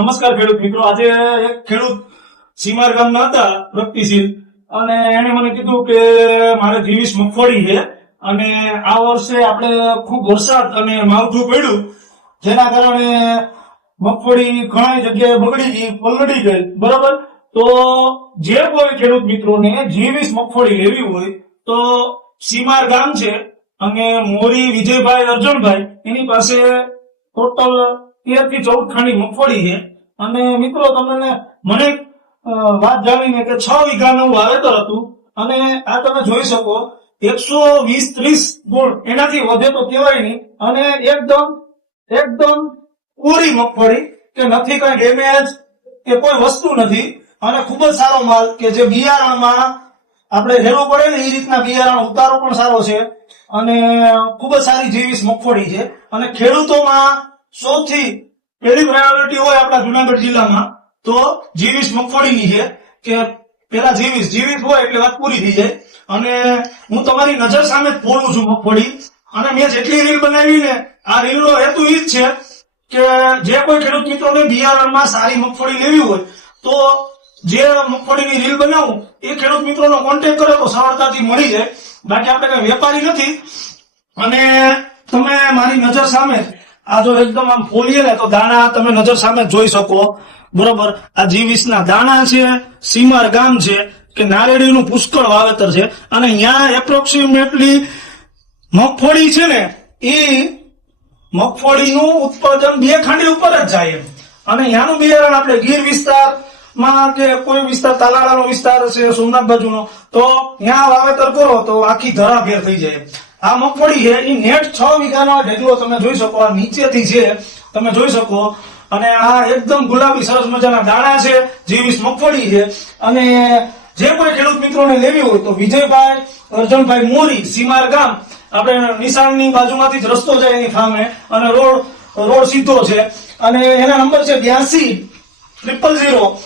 નમસ્કાર ખેડૂત મિત્રો. આજે એક ખેડૂત સીમાર ગામના હતા પ્રગતિશીલ અને એને મને કીધું કે મારે જીવીસ મગફળી છે. અને આ વર્ષે આપણે ખૂબ વરસાદ અને માવઠું પડ્યું. જેના કારણે મગફળી ઘણા જગ્યાએ બગડી ગઈ, પલળી ગઈ. બરાબર? તો જે કોઈ ખેડૂત મિત્રોને જીવીસ મગફળી લેવી હોય, તો સીમાર ગામ છે અને મોરી વિજયભાઈ અર્જુનભાઈ. એની પાસે ટોટલ તેરથી ચૌદ ખાંડી મગફળી છે. અને મિત્રો તમને મને વાત જાણીને કે છ વીઘાનું વાવેતર હતું અને આ તમે જોઈ શકો, એકસો વીસ ત્રીસ ગુણ એનાથી વધે તો કહેવાય નહીં. અને એકદમ એકદમ કોરી મગફળી કે નથી કઈ ડેમેજ કે કોઈ વસ્તુ નથી. અને ખૂબ જ સારો માલ કે જે બિયારણમાં આપણે હેરો પડે ને એ રીતના બિયારણ ઉતારો પણ સારો છે. અને ખૂબ જ સારી જીવીસ મગફળી છે. અને ખેડૂતોમાં સૌથી પહેલી પ્રાયોરિટી હોય આપણા જુનાગઢ જિલ્લામાં. તો જીવીસ મગફળીની છે, કે પેલા જીવીસ. જીવીસ હોય એટલે વાત પૂરી થઈ જાય. અને હું તમારી નજર સામે જ બોલું છું મગફળી. અને મેં જેટલી રીલ બનાવી ને, આ રીલનો હેતુ એ જ છે કે જે કોઈ ખેડૂત મિત્રોને બિયારણમાં સારી મગફળી લેવી હોય, તો જે મગફળીની રીલ બનાવું, એ ખેડૂત મિત્રોનો કોન્ટેક કરે તો સરળતાથી મળી જાય. બાકી આપણે કઈ વેપારી નથી. અને તમે મારી નજર સામે આ જો એકદમ આમ ફોલીએ ને તો દાણા તમે નજર સામે જોઈ શકો. બરોબર? આ જીવીસ ના દાણા છે, સીમાર ગામ છે, કે નારેડીનું પુષ્કળ વાવેતર છે. અને અહીંયા એપ્રોક્સિમેટલી મગફળી છે ને, એ મગફળીનું ઉત્પાદન બે ખાંડી ઉપર જ જાય એમ. અને ત્યાંનું બિયારણ આપણે ગીર વિસ્તારમાં કે કોઈ વિસ્તાર, તાલાળાનો વિસ્તાર છે, સોમનાથ બાજુનો, તો ત્યાં વાવેતર કરો તો આખી ધરાભેર થઈ જાય આ મગફળી છે એ નેટ છ વીઘાનો ઢેકલો તમે જોઈ શકો, આ નીચેથી છે, તમે જોઈ શકો. અને આ એકદમ ગુલાબી સરસ મજાના દાણા છે, જેવીસ મગફળી છે. અને જે કોઈ ખેડૂત મિત્રોને લેવી હોય તો વિજયભાઈ, અર્જુનભાઈ મોરી, સીમાર ગામ, આપણે નિશાળની બાજુમાંથી જ રસ્તો જાય એની સામે. અને રોડ રોડ સીધો છે. અને એના નંબર છે બ્યાસી ટ્રિપલ ઝીરો,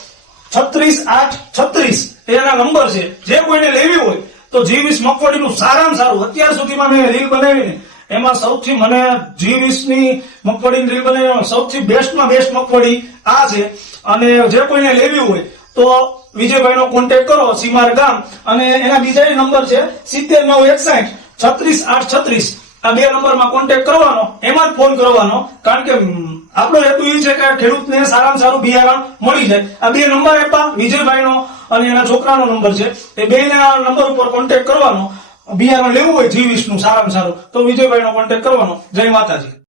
છત્રીસ આઠ, છત્રીસ. એના નંબર છે. જે કોઈને લેવી હોય તો જીવીસ મગફળીનું સારામાં સારું. અત્યાર સુધીમાં મેં રીલ બનાવીને એમાં સૌથી મને જીવીસની મગફળીની રીલ બનાવી સૌથી બેસ્ટમાં બેસ્ટ મગફળી આ છે. અને જે કોઈને લેવી હોય તો વિજયભાઈ નો કોન્ટેક્ટ કરો, સીમાર ગામ. અને એના બીજા નંબર છે સિત્તેર નવ એકસાઠ છત્રીસ આઠ છત્રીસ. આ બે નંબરમાં કોન્ટેક્ટ કરવાનો, એમાં જ ફોન કરવાનો. કારણ કે આપણો હેતુ એ છે કે ખેડૂતને સારામાં સારું બિયારણ મળી જાય. આ બે નંબર આપ્યા વિજયભાઈનો અને એના છોકરાનો નંબર છે. એ બે નંબર ઉપર કોન્ટેક્ટ કરવાનો. બિયારણ લેવું હોય જીવીસનું સારામાં સારું. તો વિજયભાઈનો કોન્ટેક્ટ કરવાનો. જય માતાજી.